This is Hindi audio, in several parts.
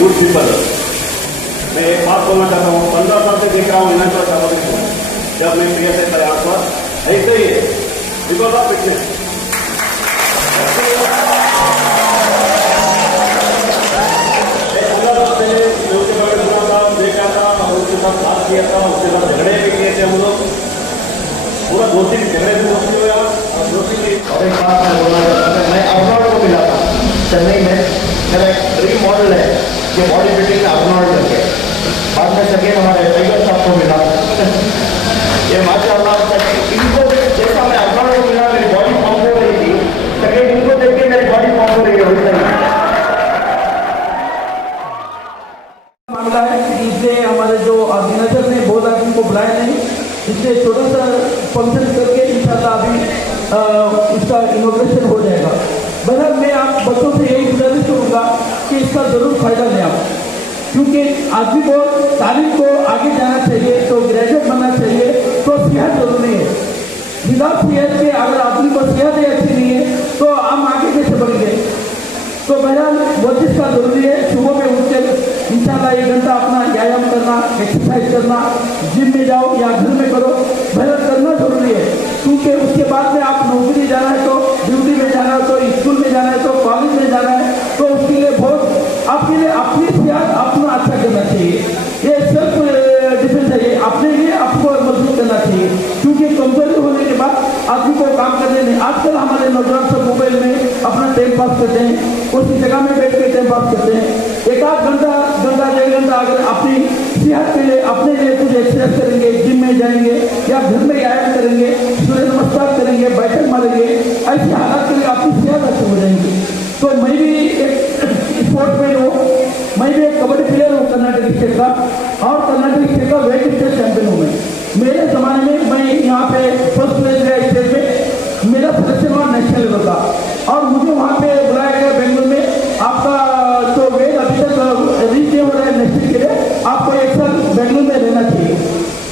यूथ पीपल मैं एक बात बोलना चाहता हूँ, 15 साल से देख रहा हूँ इन्हें सामग्री को, जब मैं PSI प्रयास हुआ ऐसे ही है बिकॉज ऑफ फिटनेस। देखा था और उसके साथ बात किया था, उसके साथ झगड़े भी किए थे हम लोग, पूरा दोस्ती झगड़े भी दोस्ती हुआ और दोस्ती की। और एक बात मैं बोलना चाहता हूँ, मैं अर्नॉल्ड को मिला था चेन्नई में, मेरा एक ड्रीम मॉडल है कि बॉडी बिल्डिंग में अर्नॉल्ड करके, बाद में सेकेंड हमारे टाइगर साहब को मिला। ये माशाअल्लाह इनको जैसा मैं अर्नॉल्ड को मिला मेरी बॉडी फॉर्म हो रही थी, सेकेंड इनको देख के मेरी बॉडी फॉर्म हो रही है। मामला है इसलिए हमारे जो ऑर्गेनाइजर ने बहुत आदमी को बुलाया नहीं, इसलिए छोटा सा फंक्शन करके इंशाल्लाह अभी इसका इनोग्रेशन हो जाएगा। बहरहाल मैं आप बच्चों से यही गुजारिश करूँगा कि इसका ज़रूर फायदा लें आप, क्योंकि आदमी को तालीम को आगे जाना चाहिए तो ग्रेजुएट बनना चाहिए, तो सेहत जरूरी है। बिना सेहत के अगर आदमी को सेहत ही अच्छी नहीं है तो हम आगे कैसे बढ़ेंगे। तो बहरहाल वर्जिश का जरूरी है, सुबह में उठ के इंशाल्लाह 1 घंटा अपना व्यायाम करना, एक्सरसाइज करना, जिम में जाओ या घर में करो, बहरहाल करना जरूरी है, क्योंकि उसके बाद में आप नौकरी जाना है तो ड्यूटी में जाना है तो स्कूल में जाना है तो कॉलेज में जाना है, तो उसके लिए बहुत आपके लिए अपनी सेहत अपना अच्छा करना चाहिए। ये सेल्फ डिफेंस है, ये अपने लिए आपको मजबूत करना चाहिए, क्योंकि कमजोरी होने के बाद आदमी को काम करने नहीं। आजकल हमारे नौजवान सब मोबाइल में अपना टाइम पास करते हैं, उसी जगह में बैठ के टाइम पास करते हैं। 1 घंटा 1.5 घंटा अगर अपनी सेहत के लिए अपने लिए कुछ एक्सरसाइज करेंगे, जिम में जाएंगे या घर में व्यायाम करेंगे, सूर्य नमस्कार करेंगे, बैठक मारेंगे, ऐसे हालात के लिए आपकी सेहत अच्छी हो जाएंगी। तो मैं भी एक स्पोर्ट में हूँ, मैं भी एक कबड्डी प्लेयर हूँ कर्नाटक स्टेट का, और कर्नाटक स्टेट का वेट स्टेट चैंपियन हूँ मैं। मेरे ज़माने में मैं यहाँ पे फर्स्ट प्लेस गया स्टेट में, मेरा सिलेक्शन हुआ नेशनल लेवल का, और मुझे वहाँ पे बुलाया गया बेंगलुरु में। आपका तो वेट अभी तक रीच नहीं हो रहा है नेशनल के लिए, आपको 1 साल बेंगलुरु में रहना चाहिए।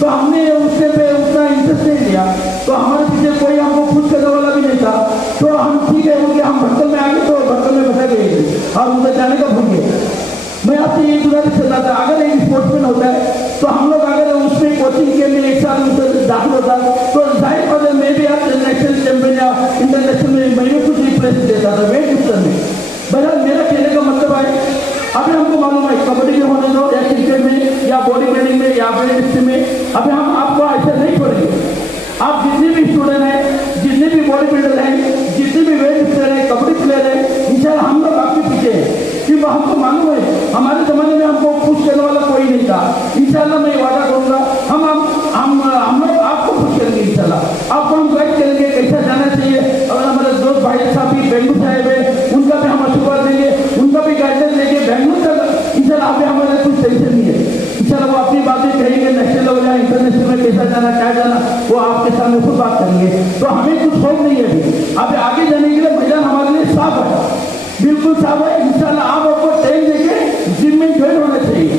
तो हमने उससे पे उतना इंटरेस्ट नहीं लिया, तो हमारे पीछे कोई हमको पूछ करने वाला भी नहीं था, तो हम ठीक है क्योंकि हम भटकल में आ गए, तो भटकल में फंसा गए और उधर जाने का भूल गए। मैं आपसे ये गुजारिश करना था, अगर एक स्पोर्ट्समैन होता है तो हम लोग अगर उसमें कोचिंग के लिए 1 साल उससे दाखिल होता तो जाहिर बात है मैं भी आप नेशनल चैंपियन या इंटरनेशनल में मैं कुछ रिप्रेजेंट देता था वेट लिफ्टर में। बहरहाल मेरा कहने का मतलब है, अभी हमको मालूम है कबड्डी में होने दो या क्रिकेट में या बॉडी बिल्डिंग में या वेट लिफ्टिंग में, अभी हम आपको ऐसे नहीं छोड़ेंगे। आप जितने भी स्टूडेंट हैं, जितने भी बॉडी बिल्डर हैं, जितने भी वेट लिफ्टर हैं, कबड्डी प्लेयर हैं, इंशाल्लाह हम लोग आपके पीछे हैं, क्योंकि हमको मालूम है हमारे ज़माने में हमको पुश करने वाला कोई नहीं था। इंशाल्लाह मैं वादा करूँगा हम लोग आपको पुश करेंगे, इंशाल्लाह आपको हम गाइड करेंगे कैसा जाना चाहिए। और हमारे दोस्त भाई साहब भी बेंगलुरु से आए हुए, उनका भी हम आशीर्वाद देंगे, उनका भी गाइडेंस देंगे। बेंगलुरु तक इंशाल्लाह अभी हमारे कुछ टेंशन नहीं है, इंशाल्लाह वो अपनी बातें कहेंगे, नेशनल लेवल या इंटरनेशनल में कैसा जाना क्या जाना वो आपके सामने खुद बात करेंगे। तो हमें कुछ शौक नहीं है अभी आगे जाने के लिए, मैदान हमारे लिए साफ है, बिल्कुल साफ है। इंशाल्लाह आप आपको टाइम देके जिम में ज्वाइन होना चाहिए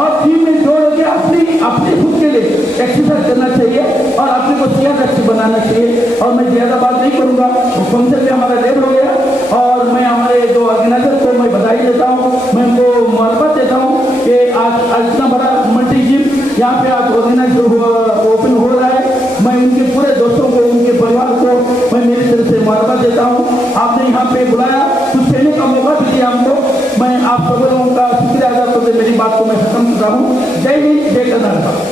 और जिम में जोड़ के अपनी खुद के लिए एक्सरसाइज करना चाहिए और अपने को सेहत अच्छी बनाना चाहिए। और मैं ज़्यादा बात नहीं करूँगा, फंक्शन में हमारा लेट हो गया और मैं हमारे जो ऑर्गेनाइजर को मैं बधाई देता हूँ, मैं उनको मुबारकबाद देता हूँ कि आज इतना बड़ा मल्टी जिम यहाँ पे आज ऑर्गेनाइज ओपन हो रहा है। मैं उनके पूरे दोस्तों को, उनके परिवार को मैं मेरी तरफ से मुबारकबाद देता हूँ। आपने यहाँ पे बुलाया, कुछ कहने का मौका भी दिया हमको, मैं आप सब लोगों का शुक्रिया अदा करते मेरी बात को मैं खत्म कर रहा हूँ। जय हिंद, जय Karnataka.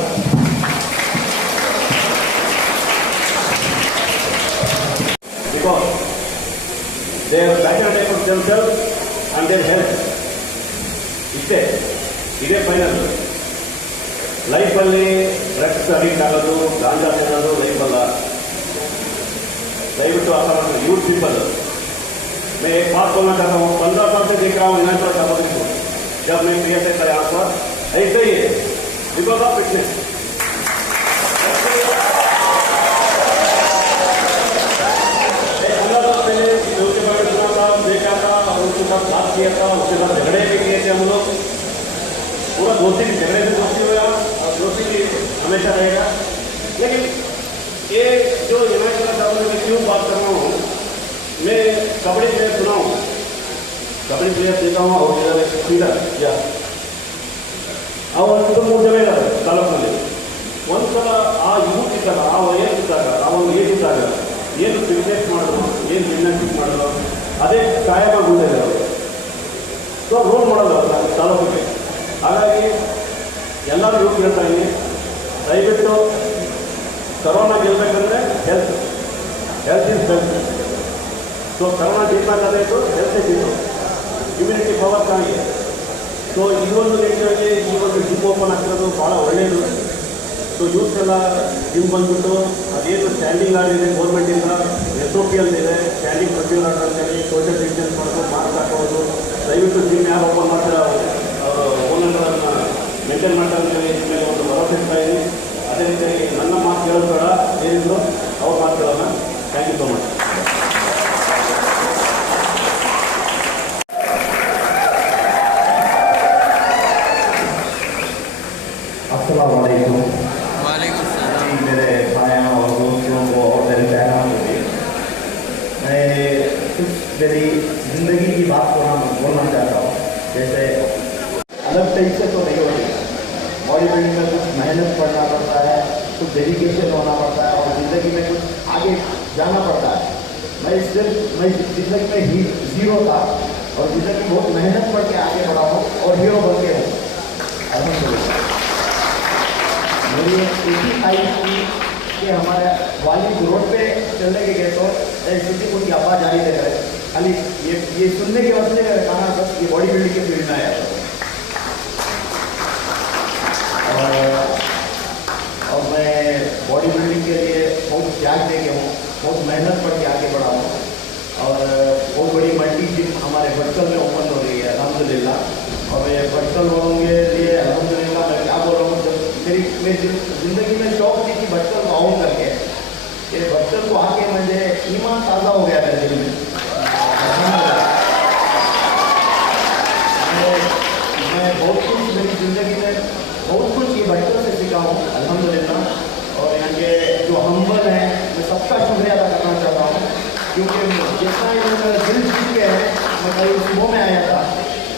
They have better type of themselves and their health. ಇದೇ ಫೈನಲ್. ಲೈಫಲ್ಲಿ ಡ್ರಗ್ಸ್ ಅಡಿಕ್ಟ್ ಆಗೋದು, ಗಾಂಜಾ ತಿನ್ನೋದು ಲೈಫ್ ಅಲ್ಲ. ದಯವಿಟ್ಟು ಆ ಥರ ಯೂತ್ ಪೀಪಲ್ मैं एक बात बोलना चाहता हूँ, 15 साल से देख रहा हूँ हिमाचल सामग्री को, जब मैं PSI था यहाँ पर ऐसे ही है, बिकॉज ऑफ फिटनेस। उसके बारे में सुना था, देखा था और उसके साथ बात किया था, उसके साथ झगड़े भी किए थे हम लोग। पूरा दोस्ती के झगड़े से दोस्ती हुआ और दोस्ती भी हमेशा रहेगा। लेकिन ये जो हिमाचल सामने में क्यों बात कर रहा हूँ, मैं कबड्डी प्लेयर सुना हूँ, कबड्डी प्लेयर देखा हूँ और ಕ್ರೀಡಾ ಯಾ ಅವತ್ತು 3 ಜನ ಇದ್ದಾರೆ ತಾಲೂಕಿನಲ್ಲಿ. ಒಂದ್ಸಲ ಆ ಯೂತ್ ಇದ್ದಾಗ, ಆ ವಯಸ್ಸಿದ್ದಾಗ, ಆ ಒಂದು ಏಜ್ ಇದ್ದಾಗ ಏನು ಫಿಟ್ನೆಸ್ ಮಾಡಿದ್ರು, ಏನು ಜಿಮ್ನಾಸ್ಟಿಕ್ ಮಾಡಿದ್ರು, ಅದೇ ಕಾಯಮ ಗುಂಡಿದ್ದಾರೆ ಅವರು. ಸೊ ರೋಲ್ ಮಾಡಲ್ಲ ತಾಲೂಕಿಗೆ. ಹಾಗಾಗಿ ಎಲ್ಲರೂ ಯೂತ್ ಹೇಳ್ತಾ ಇದ್ದೀನಿ, ದಯವಿಟ್ಟು ಕರೋನಾ ಗೆಲ್ಲಬೇಕಂದ್ರೆ health is wealth. So corona depart health ಇದ್ದು ಇಮ್ಯುನಿಟಿ ಪವರ್ ಚೆನ್ನಾಗಿದೆ. ಸೊ ಈ ಒಂದು ನಿಟ್ಟಿನಲ್ಲಿ ಈ ಒಂದು ಜಿಮ್ ಓಪನ್ ಆಗ್ತಿರೋದು ಭಾಳ ಒಳ್ಳೆಯದು. ಸೊ ಯೂತ್ ಎಲ್ಲ ಜಿಮ್ ಬಂದ್ಬಿಟ್ಟು ಅದೇನು ಸ್ಟ್ಯಾಂಡಿಂಗ್ ಆರ್ಡರ್ ಇದೆ ಗೌರ್ಮೆಂಟಿಂದ, SOP ಅಂತಿದೆ, ಸ್ಟ್ಯಾಂಡಿಂಗ್ ಪ್ರೊಸೀಜರ್ ಆರ್ಡರ್ ಅಂತೇಳಿ, ಸೋಷಿಯಲ್ ಡಿಸ್ಟೆನ್ಸ್ ಮಾಡೋದು, ಮಾಸ್ಕ್ ಹಾಕೋದು, ದಯವಿಟ್ಟು ಜಿಮ್ ಯಾರು ಓಪನ್ ಮಾಡ್ತಾರೆ ಓನರ್ಗಳನ್ನು ಮೇಂಟೈನ್ ಮಾಡ್ತಾರೆ ಅಂತೇಳಿ ಮೇಲೆ ಒಂದು ಭರವಸೆ ಇರ್ತಾ ಇದ್ದೀನಿ. ಅದೇ ರೀತಿಯಾಗಿ ನನ್ನ ಮಾತು ಕೇಳೋದು ಬೇಡ, ಏನಿದ್ರು ಅವ್ರ ಮಾತು ಕೇಳೋಣ. Thank you so much. अस्सलामुअलैकुम। वालेकुम सलाम। मेरे भाइयों और दोस्तों को और मेरे बहनों को भी मैं कुछ मेरी ज़िंदगी की बात बोलना चाहता हूँ। जैसे अलग टाइप से तो नहीं होती, बॉडी बिल्डिंग में कुछ मेहनत करना पड़ता है, कुछ डेडिकेशन होना पड़ता है और ज़िंदगी में कुछ आगे जाना पड़ता है। मैं ज़िंदगी में ज़ीरो था और ज़िंदगी बहुत मेहनत करके आगे बढ़ा हूँ और हीरो बन के हूँ अल्हम्दुलिल्लाह। मेरी ऐसी ख्वाहिश थी कि हमारे वालिद रोड पे चलने के गए तो किसी को की आवाज़ जारी दे रहे, खाली ये सुनने के वजह से कहा बस ये बॉडी बिल्डिंग के फील्ड में आया। और मैं बॉडी बिल्डिंग के लिए बहुत त्याग दे के हूँ, बहुत मेहनत करके आगे बढ़ा हूँ और बहुत बड़ी मल्टी जिम हमारे भटकल में ओपन हो रही है अल्हम्दुलिल्लाह। और मैं भटकल वालों के लिए अल्हम्दुलिल्लाह मैं क्या बोल रहा हूँ, मेरी ज़िंदगी में शौक थी कि भटकल को आऊँ करके, ये भटकल को आके मुझे ईमान ताज़ा हो गया मेरे दिल में। मैं बहुत कुछ मेरी ज़िंदगी में बहुत कुछ ये भटकल से सीखा हूँ अल्हम्दुलिल्लाह। और यहाँ के जो हम्बल हैं मैं सबका शुक्रिया अदा करना चाहता हूँ, क्योंकि जितना इन्होंने मेरा दिल जीत के हैं, मैं कल सुबह में आया था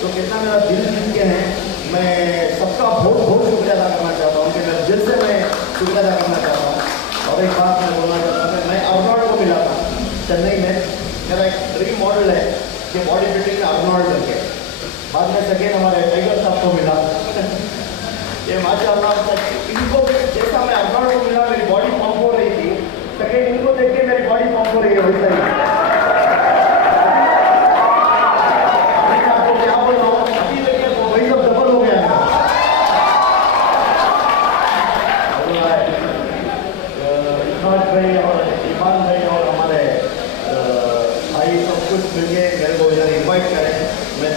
तो कितना मेरा दिल जीत के हैं, मैं सबका बहुत बहुत शुक्रिया अदा करना चाहता हूँ कि मेरे दिल से मैं शुक्रिया अदा करना चाहता हूँ। और एक बात मैं बोलना चाहता हूँ, मैं अर्नॉल्ड को मिला था चेन्नई में, मेरा एक ड्रीम मॉडल है कि बॉडी बिल्डिंग में अर्नॉल्ड करके। बाद में सेकेंड हमारे टाइगर साहब को मिला ये माशाअल्लाह। इनको जैसा मैं अर्नॉल्ड को मिला मेरी बॉडी पंप हो रही थी, सेकेंड इनको देख के मेरी बॉडी पंप हो रही है वैसा ही।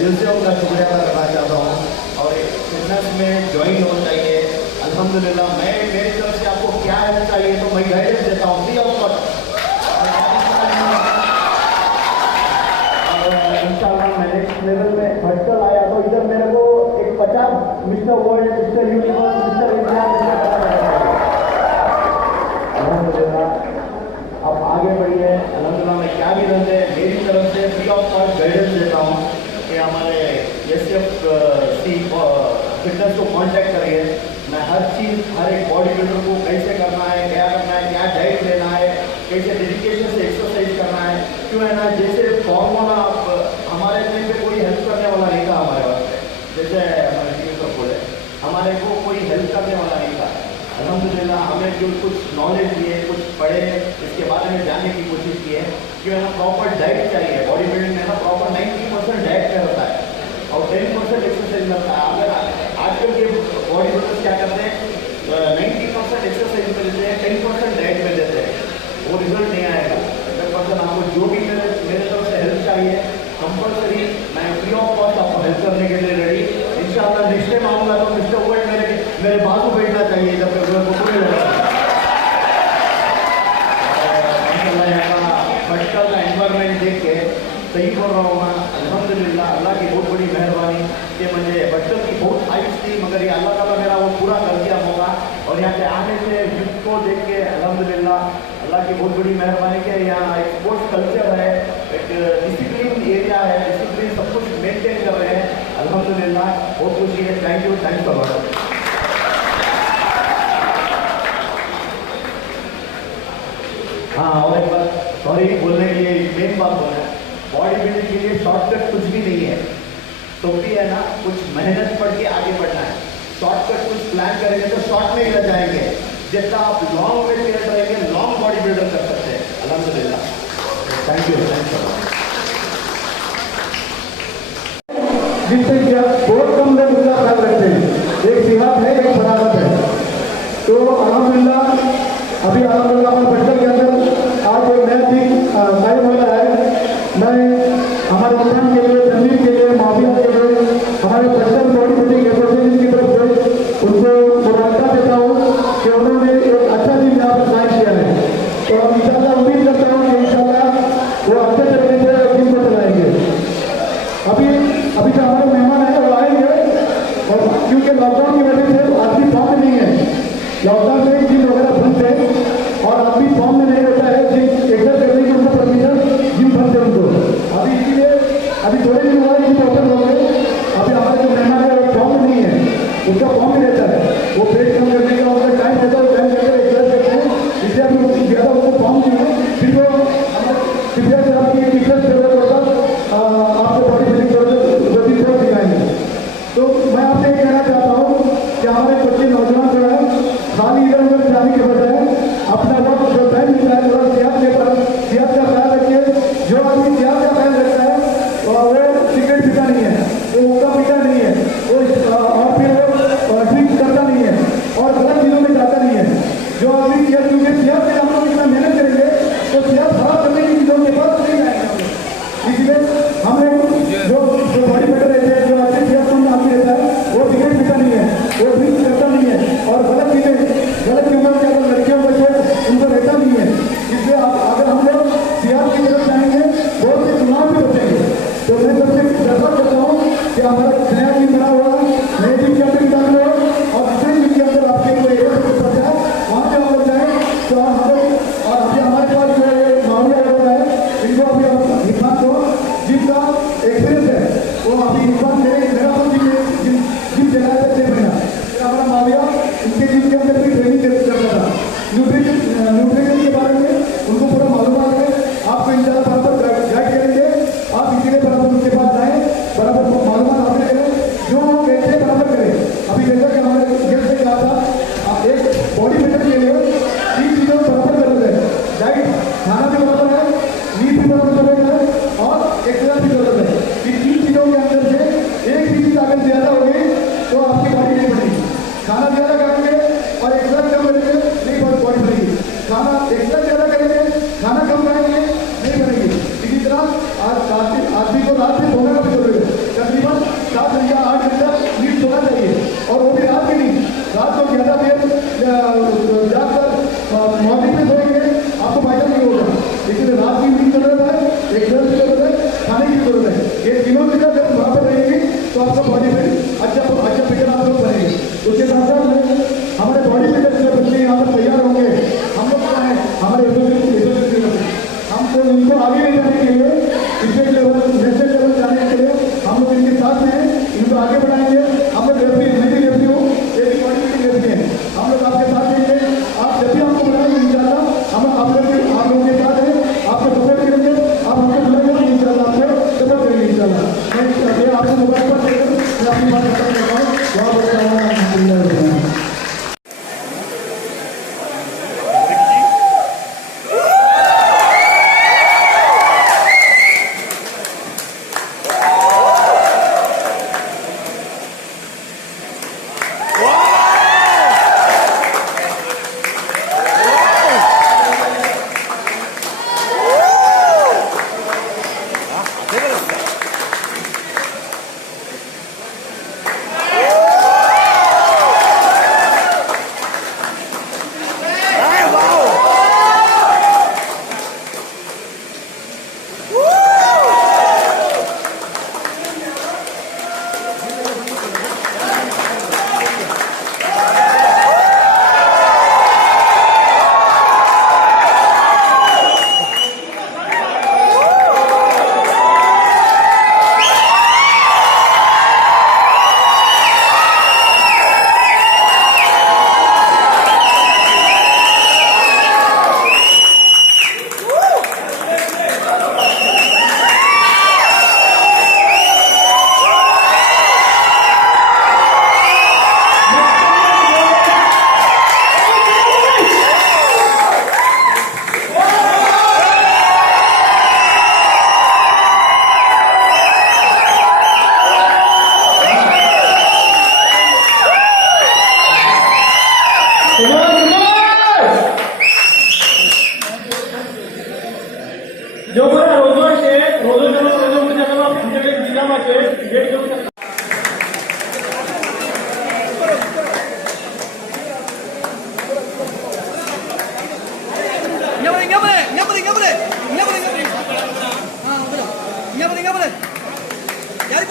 दिल से उनका शुक्रिया अदा करना चाहता हूँ और फिटनेस में ज्वाइन होना चाहिए अल्हम्दुलिल्लाह। मैं मेरी तरफ से आपको क्या हेल्प चाहिए तो मैं गाइडेंस देता हूँ फ्री ऑफ कॉस्ट। इंशाल्लाह मैं नेक्स्ट लेवल में भटकल आया तो इधर मेरे को एक 50 mister world, mister universe, mister India अल्हम्दुलिल्लाह। आप आगे बढ़िए अल्हम्दुलिल्लाह। मैं क्या भी रहते मेरी तरफ से फ्री ऑफ कॉस्ट गाइडेंस देता हूँ कि हमारे SFC फिटनेस को कांटेक्ट करिए। मैं हर चीज़ हर एक बॉडी बिल्डर को कैसे करना है, क्या डाइट लेना है, कैसे डेडिकेशन से एक्सरसाइज करना है, क्यों है ना। जैसे फॉर्मूला हमारे टाइम पे कोई हेल्प करने वाला नहीं था हमारे पास, जैसे हमारे टीम को बोले हमारे को कोई हेल्प करने वाला नहीं था अल्हम्दुलिल्लाह। हमें जो कुछ नॉलेज लिए, कुछ पढ़े, इसके बारे में जानने की कोशिश की है। क्यों है ना, प्रॉपर डाइट चाहिए बॉडी बिल्डिंग में ना, प्रॉपर 90% डाइट में होता है और 10% एक्सरसाइज में होता है। अगर आजकल के बॉडी बिल्डर्स क्या करते हैं 90% एक्सरसाइज में देते हैं, 10% डाइट में देते हैं, वो रिजल्ट नहीं आएगा। 10% आपको जो भी मेरे तरफ से हेल्प चाहिए सही बोल रहा हूँ मैं, अल्हम्दुलिल्लाह अल्लाह की बहुत बड़ी मेहरबानी कि मुझे बच्चों की बहुत ख्वाहिश थी, मगर ये अल्लाह ताला मेरा वो पूरा कर दिया होगा। और यहाँ पे आने से युद्ध को देख के अल्हम्दुलिल्लाह अल्लाह की बहुत बड़ी मेहरबानी कि यहाँ एक स्पोर्ट्स कल्चर है, एक डिसिप्लिन एरिया है, डिसिप्लिन सब कुछ मेंटेन कर रहे हैं। अल्हम्दुलिल्लाह बहुत खुशी है। Thank you, thanks for watching. हाँ, और एक बात सॉरी बोलने के लिए मेन बात बोलना है, बॉडी बिल्डिंग के लिए शॉर्टकट कुछ भी नहीं है। तो भी है ना, कुछ मेहनत पड़ के आगे बढ़ना है। शॉर्टकट कुछ प्लान करेंगे तो शॉर्ट में ही रह जाएंगे। जितना आप लॉन्ग में खेल रहेंगे, लॉन्ग बॉडी बिल्डर कर सकते हैं। अल्हम्दुलिल्लाह, थैंक यू, थैंक यू। जिससे क्या बहुत कम लोग उसका ख्याल रखते हैं, एक सिहात है, एक बराबर है। तो अल्हम्दुलिल्लाह अभी अल्हम्दुलिल्लाह हमारे बच्चों के अंदर आज एक नया चीज कायम हो रहा है। मैं हमारे उत्थान के लिए, तनवीर के लिए, माफिया के लिए, हमारे बच्चों बॉडी बिल्डिंग एसोसिएशन की तरफ से उनको मुबारकबाद देता हूँ कि उन्होंने एक अच्छा दिन यहाँ पर कायम किया है। तो अब इंशाल्लाह उम्मीद करता हूँ कि इंशाल्लाह वो अच्छे तरीके से दिन को चलाएंगे। अभी जो हमारे मेहमान हैं वो आएंगे, और क्योंकि लॉकडाउन की वजह से आदमी फॉर्म में नहीं है, लॉकडाउन में जिम वगैरह बंद है और आदमी फॉर्म में नहीं रहता है, जिम एक्सरसाइज करने की उनको परमिशन जिम बंद है उनको। अभी इसलिए अभी थोड़े दिन हुआ जिम ओपन हो गए। अभी हमारे जो मेहमान है वो फॉर्म में नहीं है, उसका फॉर्म में रहता है, वो पेट कम करने का उनका टाइम रहता है, टाइम करके एक्सरसाइज करते हैं, इसलिए अभी ज़्यादा उनको फॉर्म नहीं है। फिर वो कृपया से आपकी एक्सरसाइज करने के बाद आपको बॉडी बिल्डिंग गति थोड़ा दिखाएंगे। तो मैं आपसे ये कहना चाहता हूँ कि हमारे बच्चे नौजवान जो है खाली इधर उधर जाने के बजाय अपना वक्त जो टाइम मिलता है थोड़ा सेहत का ख्याल रखिए। जो आदमी सेहत का ख्याल रखता है वो सिगरेट पीता नहीं है, वो हुक्का पीता नहीं है, वो और फिर वो ड्रिंक करता नहीं है और गलत चीज़ों में जाता नहीं है। जो आदमी क्योंकि सेहत में हम लोग इतना मेहनत करेंगे तो सेहत खराब करने की चीज़ों के पास नहीं जाएंगे। इसलिए हमें जो बॉडी बिल्डर रहते हैं, जो अच्छे सेहतमंद आदमी रहता है, वो सिगरेट पीता नहीं है, वो ड्रिंक करता नहीं है और गलत चीज़ों के अगर लड़कियों बच्चे उनको रहता नहीं है। इसलिए अगर हम लोग सेहत की तरफ जाएंगे बहुत से चुनाव भी बचेंगे। तो मैं सबसे दरख्वास्त करता हूँ कि हमारा नया जिम बना हुआ है, नए जिम के अंदर दाखिल हो और दूसरे जिम के अंदर आपके कोई एरिया पड़ जाए वहाँ पे हम लोग जाएँ। तो हम लोग और अभी हमारे पास जो मामला होता है, इनको अभी इरफान को जिम का एक्सपीरियंस है, वो अभी इरफान मेरा जिम चलाया था 6 महीना। हमारा माविया इनके जिम के अंदर भी ट्रेनिंग करता था, न्यूट्रिशन के बारे में उनको पूरा मालूमात है। आपको इंशाल्लाह बराबर गाइड करेंगे, आप इसीलिए बराबर उनके पास जाएँ, बराबर मालूमात हासिल करें, जो कैसे बराबर करें। अभी जैसा कि हमारे गेस्ट ने कहा था, एक बॉडी बिल्डर के लिए 3 चीज़ों को बराबर जरूरत है। डाइट, खाना भी बराबर है, नींद भी बराबर जरूरत है और एक्सरसाइज भी जरूरत है। इन 3 चीज़ों के अंदर से एक चीज़ अगर ज़्यादा होगी तो आपकी बॉडी नहीं बनेगी। खाना ज़्यादा खाएंगे और एक्सरसाइज कम करेंगे, नहीं बॉडी बनेगी। खाना एक्सरसाइज ज़्यादा करेंगे, खाना कम खाएंगे, नहीं बनेगी। इसी तरह आदमी को रात में सोने का भी जरूरत है, तकरीबन 7 घंटा 8 घंटा नींद सोना चाहिए, और वो भी रात की नहीं। रात को ज़्यादा देर जाकर मॉर्निंग में सोएंगे आपको फायदा नहीं होगा। इसलिए रात की नींद जरूरत है, एक्सरसाइज की जरूरत है, खाने की जरूरत है। ये तीनों चीज़ें जब बराबर रहेगी तो आपका बॉडी में अच्छा फिगर आप लोग बनेंगे। उसके साथ साथ हमारे बॉडी बिल्डर जो बच्चे यहाँ पर तैयार होंगे, हम लोग क्या है हमारे एसोसिएशन हम तो इनको आगे ले जाने के लिए, स्टेट लेवल नेशनल लेवल जाने के लिए हम लोग इनके साथ में इनको आगे बढ़ाएंगे। हम लोग रेफरी नहीं रेफरी हो, ये भी बॉडी बिल्डिंग रेफरी है, हम लोग आपके साथ देंगे। आप जब भी हमको बुलाएंगे इंशाल्लाह हम आप लोगों के साथ हैं, आपको सपोर्ट करेंगे। आप हमको बुलाएंगे तो इंशाल्लाह आपको सपोर्ट करेंगे इंशाल्लाह। मैं आपको मोबाइल पर मैं अपनी बात करता हूँ।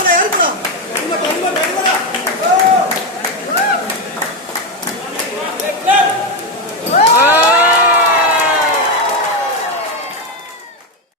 यार बड़ा